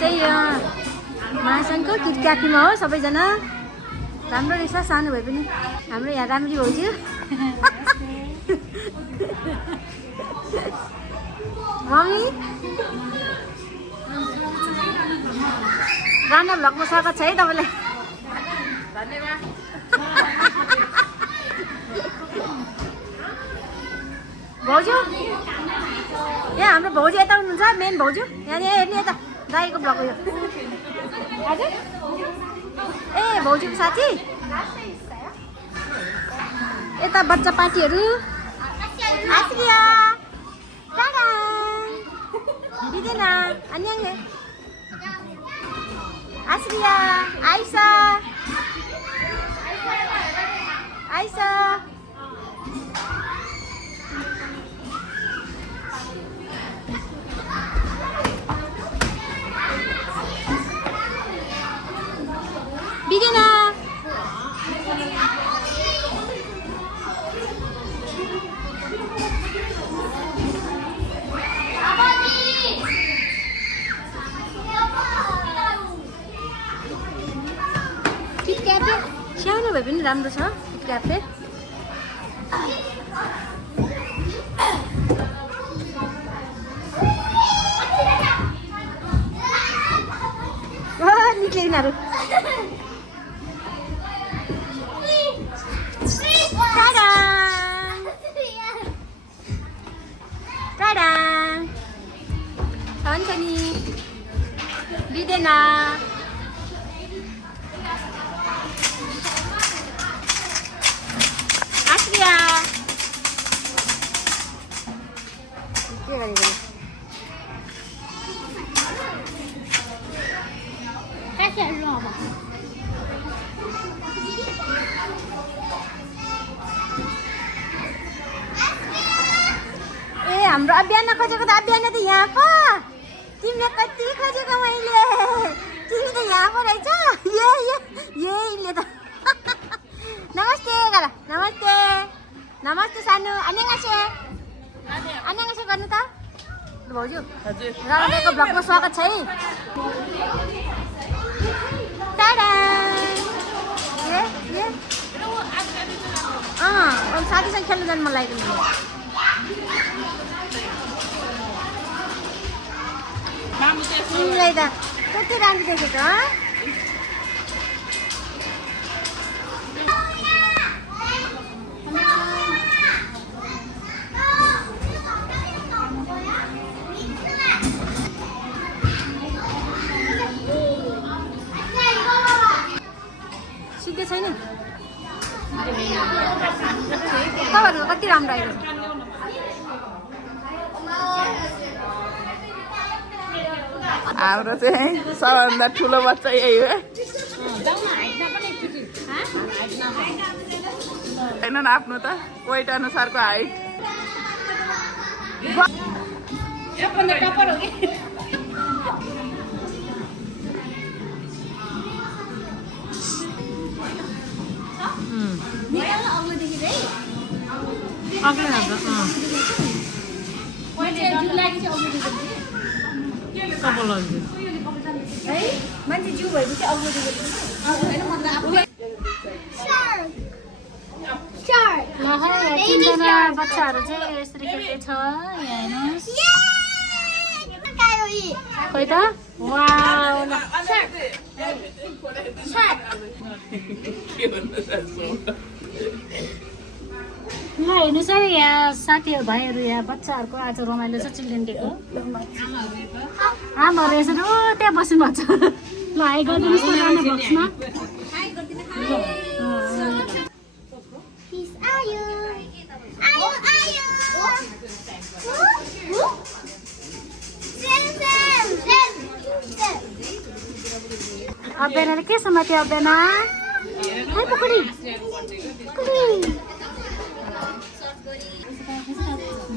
चाहिँ महासङ्घको किटक्याफीमा हो सबैजना। राम्रो रहेछ सानो भए पनि। हाम्रो यहाँ राम्री भाउजू मम्मी राणा भ्लगमा स्वागत छ है तपाईँलाई। धन्यवाद। भाउजू यहाँ हाम्रो भाउजू यता हुनुहुन्छ मेन भाउजू यहाँ हेर्ने यता दाईको भ्लग हो यो। हजुर ए भाउजूको साथी यता बच्चा पार्टीहरू आश्रिया टाढा दिँदैन अन्याङ्गे आश्रिया आइसा आइसा बिदेना किट क्याफे सानो भए पनि राम्रो छ किट क्याफे। निक्ले यिनीहरू हुन्छ नि दिँदैन आश्रिया के गरेको ए हाम्रो अभियान खोजेको त अभियान त यहाँ पो तिमीले कति खोजेको मैले तिमी त यहाँ पो रहेछ यहीले त नमस्ते गर नमस्ते नमस्ते सानो अन्याङ्गासे अन्याङ्गासे गर्नु त भाउजू राणाको भ्लगमा स्वागत छ है। टाढा साथीसँग खेल्नु जानु मन लागेको तिमीलाई त कति राम्रो देखेको सिक्दै छैन तपाईँहरूको कति राम्रो आएको छ। हाम्रो चाहिँ सबभन्दा ठुलो बच्चा यही हो होइन आफ्नो त वेट अनुसारको हाइट। मान्छे जिउ भएपछि तिनजना बच्चाहरू चाहिँ यसरी खेल्दैछ खोइ त यहाँ हेर्नुहोस् है यहाँ साथीहरू भाइहरू यहाँ बच्चाहरूको आज रमाइलो छ चिल्ड्रेन डेको आमाहरू यसरी त्यहाँ बस्नु भएको छ। ल हाई गरिदिनुहोस् न राणा बक्समा अभ्यानाले के समात्यो अभ्याना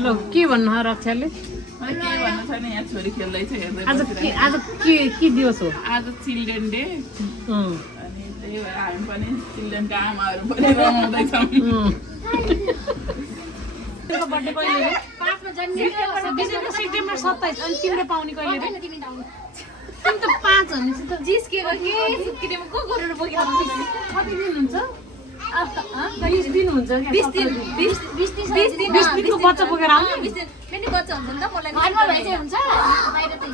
ल के भन्नु रक्षाले केही भन्नु छैन यहाँ छोरी खेल्दैछ आज के दिवस हो आज चिल्ड्रेन डे अनि त्यही भएर हामी पनि चिल्ड्रेनका आमाहरू पनि रमाउँदैछौँ। बर्थडे कहिले सेप्टेम्बर 27 अनि तिमीले पाउने कहिले तिमी त 5 हो नि त जिस्केको के सुत्किनेमा को गरेर बोकेर कति दिन हुन्छ 20 दिन हुन्छ 20 दिनको बच्चा बोकेर आउने 20 दिन फेरि बच्चा हुन्छ नि त मलाई घरमा भए चाहिँ हुन्छ बाहिर त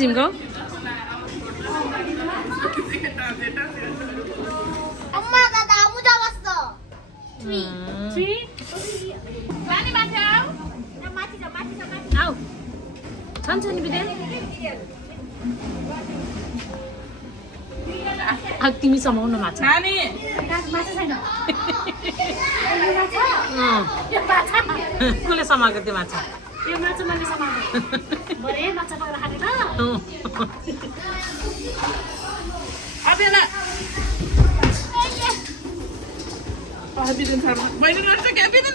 झिम्को अम्मा दादा मुजा बस्छ आऊ छन् नि बिदेन तिमी समाउन माछा नानी कसले समाएको त्यो माछा यो माछा मैले समाउँछु बरे माछा पक्रेर खाने त अबेला बिदिन सर बहिनी गर्छ क्या बिदिन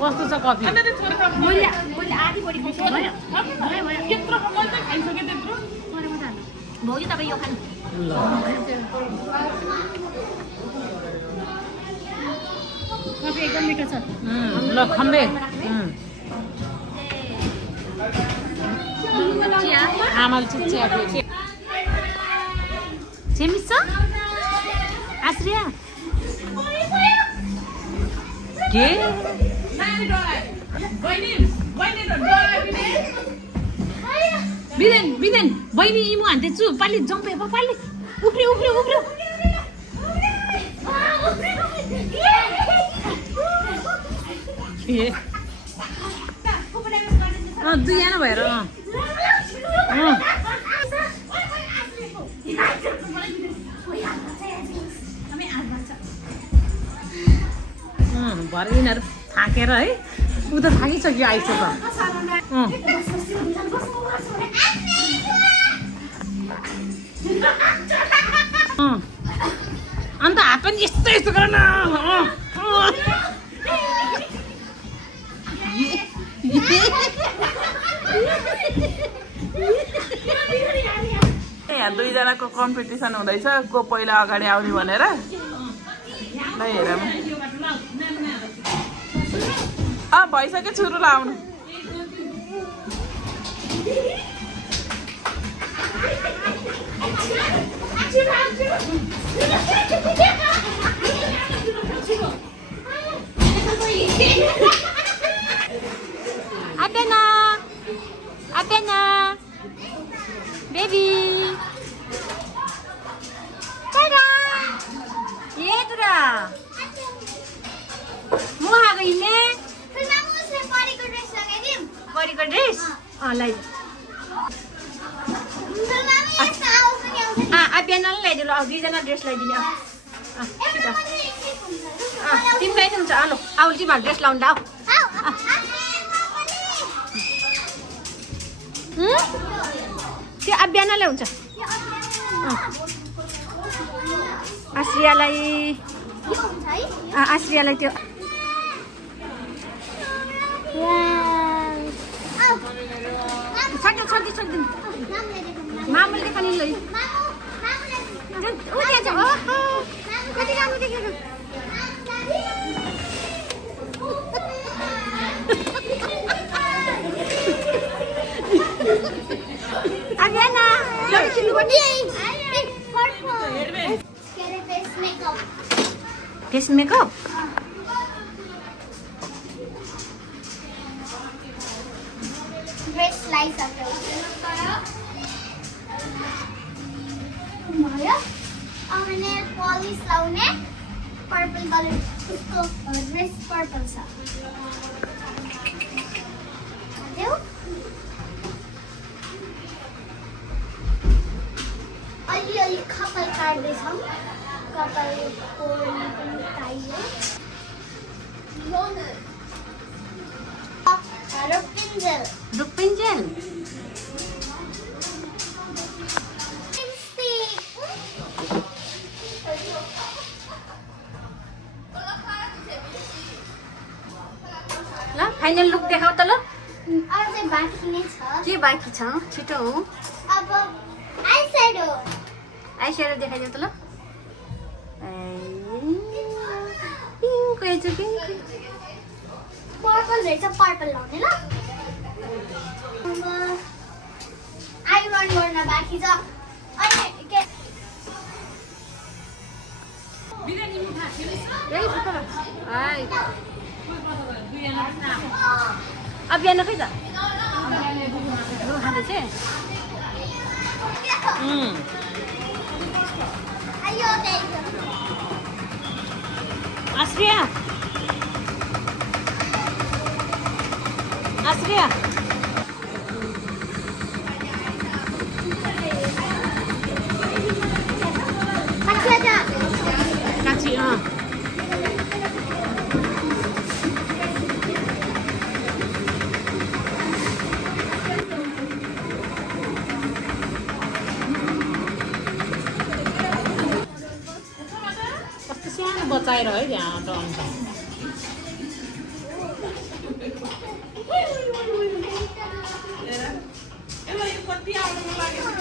कस्तो छ कफी मैले आधी बढी खाइसकेँ यत्रो मैले त खाइसकेँ त्यत्रो भोलि तपाईँ यो खानु कफी एकदम मिठो छ ल खम्बे चिया आमाले चिया छिमिस छ आश्रिया के बिदेन बहिनी इमु हान्दैछु पालि जम्पे पालि उफ्रियो दुईजना भएर भरे यिनीहरू थाकेर है ऊ त थाकिसक्यो आइस त अन्त हात पनि यस्तो गर न यहाँ दुईजनाको कम्पिटिसन हुँदैछ को पहिला अगाडि आउने भनेर ल हेर भइसक्यो छुरु लाउनु Atena baby tada ये तुरा मुहा गइने परीको ड्रेस लाई बिहानलाई ल्याइदिनु अब दुईजना ड्रेस ल्याइदिने तिमीलाई हुन्छ आलो आउल तिमीहरू ड्रेस लाउनु आऊ त्यो अब बिहानलाई हुन्छ आश्रियालाई त्यो छोडिदिनु मामुले पनि लै कति राम्रो देखेको फेस मेकअप नेल पॉलिश लाउने पर्पल कलर उसको ड्रेस पर्पल छ देऊ अलि खपल काट्दै छौं कपालको पनि चाहियो रुपिन्जेल रुपिन्जेल ल फाइनल लुक देखाऊ त ल अझै बाँकी नै छ के बाँकी छ छिटो हो अब आइस्याडो आइस्याडो देखाइदेऊ त ल पिङ्क रहेछ पिङ्क पर्पल रहेछ पर्पल लाउने ल अब आइरन गर्न बाँकी छ अनि के यही छ त हाय अब बिहान खै त लु खाँदैछ आयो त्यही आश्रिया आश्रिया काची कस्तो सानो बचाएर है यहाँ त अन्त यसलाई यो कति आउनु लागेको छ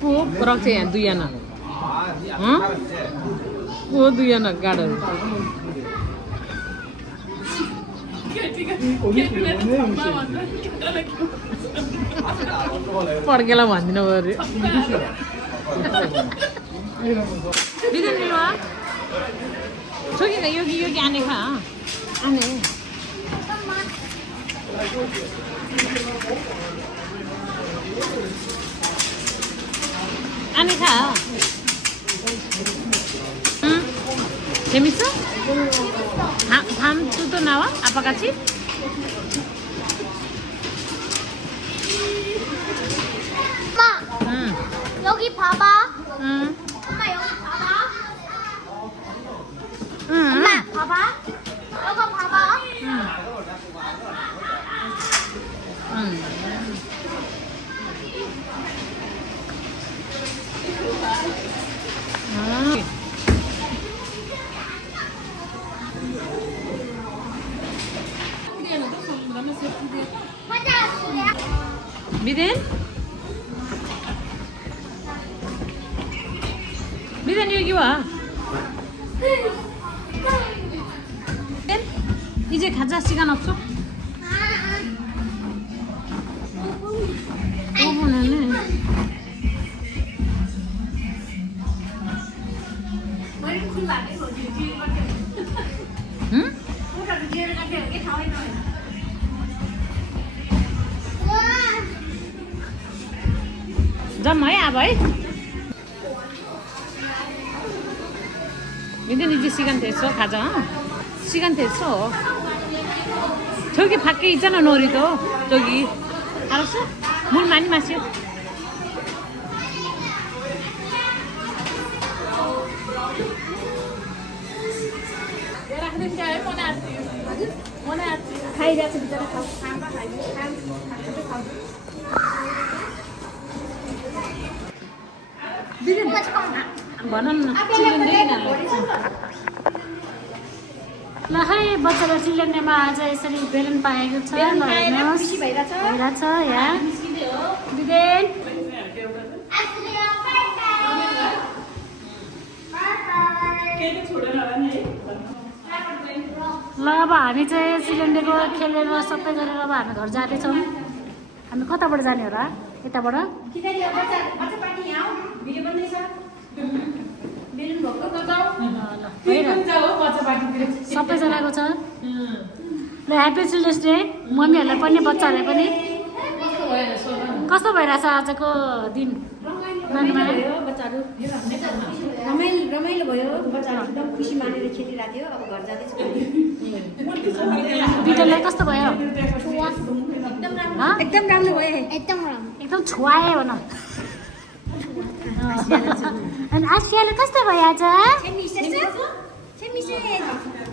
को फरक छ यहाँ दुईजना को दुईजना गाडहरू पड्केलाई भन्दिनँ बरु बिदेन लो छोकी योगी योगी आने खा आने आने खा 재밌어? 다음 주도 나와? 아빠 같이? 엄마 여기 봐봐 응. 엄마 여기 봐봐 응. 엄마 봐봐 이거 봐봐 응. बिदेन बिदेन 여기 와 이제 가자 시간 없어? 5분 안에 응? जाऊँ है अब है 민든 이제 시간 됐어 가자 시간 됐어 저기 밖에 있잖아 놀이도 저기 알았어? 물 많이 마셔 खाइरहेको छ बिचरा खाऊ भन न ल है बच्चालाई चिल्ड्रेनमा आज यसरी बेलुन पाएको छ भइरहेछ यहाँ दिदेन ल अब हामी चाहिँ सिलिन्डरको खेलेर सबै गरेर अब हामी घर जाँदैछौँ हामी कताबाट जाने होला यताबाट सबैजनाको छ ल ह्याप्पी चिल्ड्रेन्स डे मम्मीहरूलाई पनि बच्चाहरूलाई पनि कस्तो भइरहेछ आजको दिन भयो बच्चाहरू रमाइलो भयो बच्चाहरू एकदम खुसी मानेर खेलिरहेको थियो अब घर जाँदैछ बिटललाई कस्तो भयो एकदम राम्रो भयो एकदम राम्रो एकदम छुवाए भन अनि आसियाले कस्तो भयो आज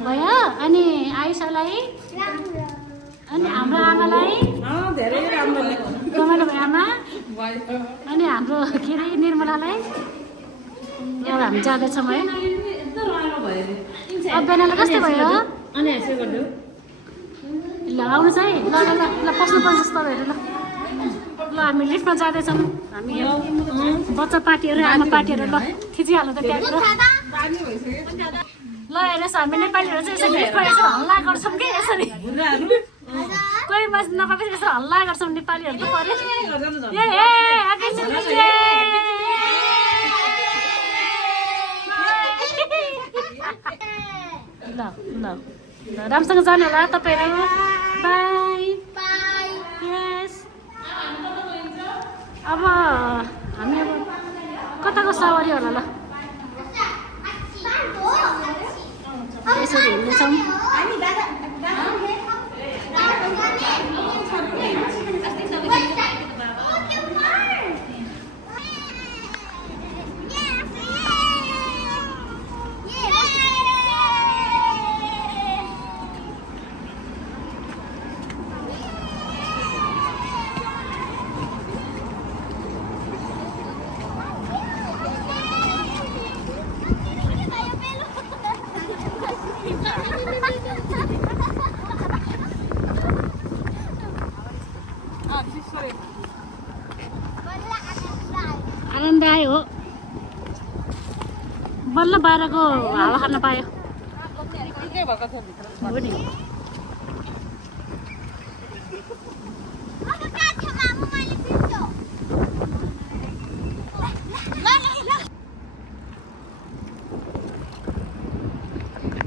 भयो अनि आयुषालाई राम्रो अनि हाम्रो आमालाई धेरै राम्रो रमाइलो भयो आमा भयो अनि हाम्रो के अरे निर्मलालाई अब हामी जाँदैछौँ है एकदम रमाइलो भयो अभ्यानालाई कस्तो भयो अनि यसो गर्नु ल आउनुहोस् है ल ल ल ल पस्नुपर्छ तपाईँहरू ल ल हामी लिफ्टमा जाँदैछौँ हामी यो बच्चा पार्टीहरू आमा पार्टीहरू ल खिचिहाल्नु त त्यहाँनिर ल हेर्नुहोस् हामी नेपालीहरू चाहिँ यसरी लिफ्टमा यसो हल्ला गर्छौँ कि यसरी कोही मान्छे नपाएपछि यसो हल्ला गर्छौँ नेपालीहरू त पऱ्यो ल ल ल राम्रोसँग जानु होला तपाईँहरू बाई बाई यस अब हामी अब कताको सवारी होला ल यसरी हिँड्दैछौँ आनन्ददायक हो बल्ल बाहिरको हावा खान पायो हो नि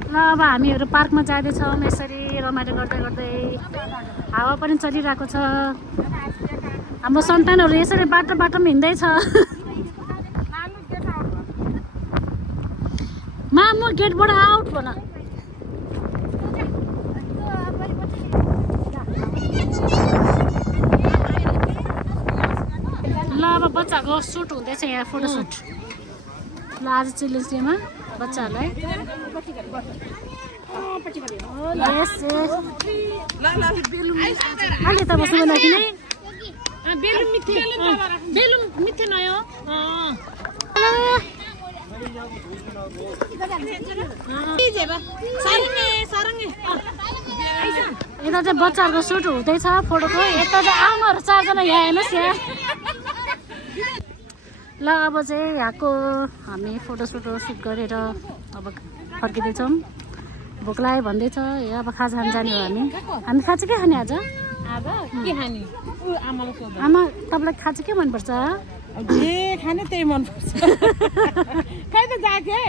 ल अब हामीहरू पार्कमा जाँदैछौँ यसरी रमाइलो गर्दै गर्दै हावा पनि चलिरहेको छ हाम्रो सन्तानहरू यसरी बाटो बाटोमा हिँड्दैछ मामु गेटबाट आउट भन ल अब बच्चाको सुट हुँदैछ यहाँ फोटोसुट ल आज चिल्ड्रेन्स डेमा बच्चाहरूलाई अहिले त बस्नु भन्दाखेरि नै बेलुन मिथे नयो यता चाहिँ बच्चाहरूको सुट हुँदैछ फोटोको यता चाहिँ आमाहरू चारजना यहाँ हेर्नुहोस् यहाँ ल अब चाहिँ यहाँको हामी फोटोसुट गरेर अब फर्किँदैछौँ भोक लाग्यो भन्दैछ अब खाजा खान जाने हो हामी खाजा के खाने आज के खाने आमा तपाईँलाई खाजा के मनपर्छ जे खाने त्यही मनपर्छ खै त जाके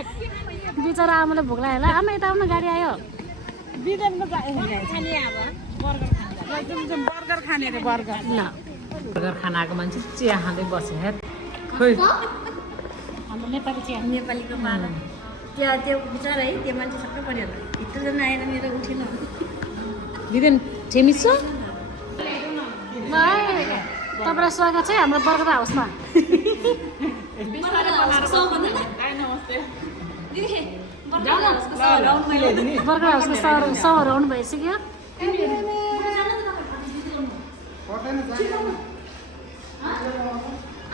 बिचरा आमालाई भोक लाग्यो होला आमा यता आउन गाडी आयो बिजनको खाने अब बर्गर खाने रे बर्गर ल बर्गर खाना आएको मान्छे चिया खाँदै बस्यो हेर खोइ हाम्रो नेपाली चिया नेपालीको पाला त्यो विचार है त्यो मान्छे सबै पऱ्यो होला भित्रजना आएर मेरो उठेन दिदन ठेमिस छ ल तपाईँलाई स्वागत छ हाम्रो बर्गर हाउसमा बर्गर हाउसको सहहरू आउनु भइसक्यो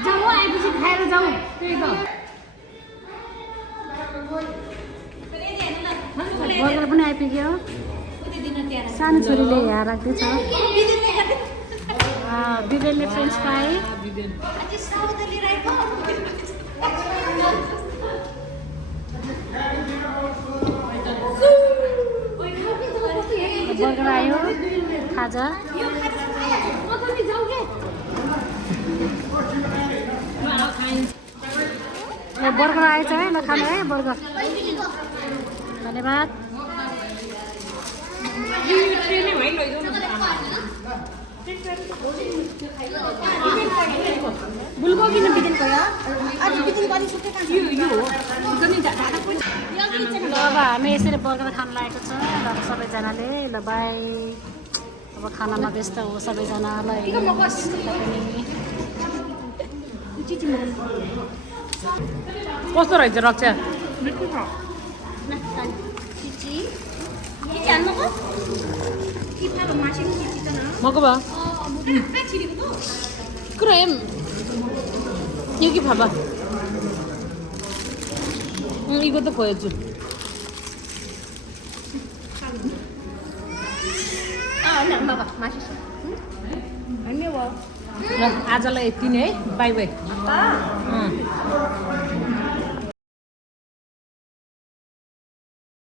जाऊ आएपछि खाएर जाऊ त्यही त बर्गर पनि आइपुग्यो सानो छोरीले यहाँ राख्दैछ बिबेलले फ्रेन्च फ्राई बर्गर आयो खाजा बर्गर आएछ है ल खानु है बर्गर धन्यवाद 물고기는 믿을 거야? 아직 믿은 거 아니 속에 간 ल अब हामी यसरी बर्गर खान लागेको छ ल अब सबैजनाले ल बाई अब खानामा व्यस्त हो सबैजनालाई कस्तो रहेछ रक्षा 먹어봐 그래 여기 봐봐 응 이것도 보여줘 ल आजलाई यति नै है बाई बाई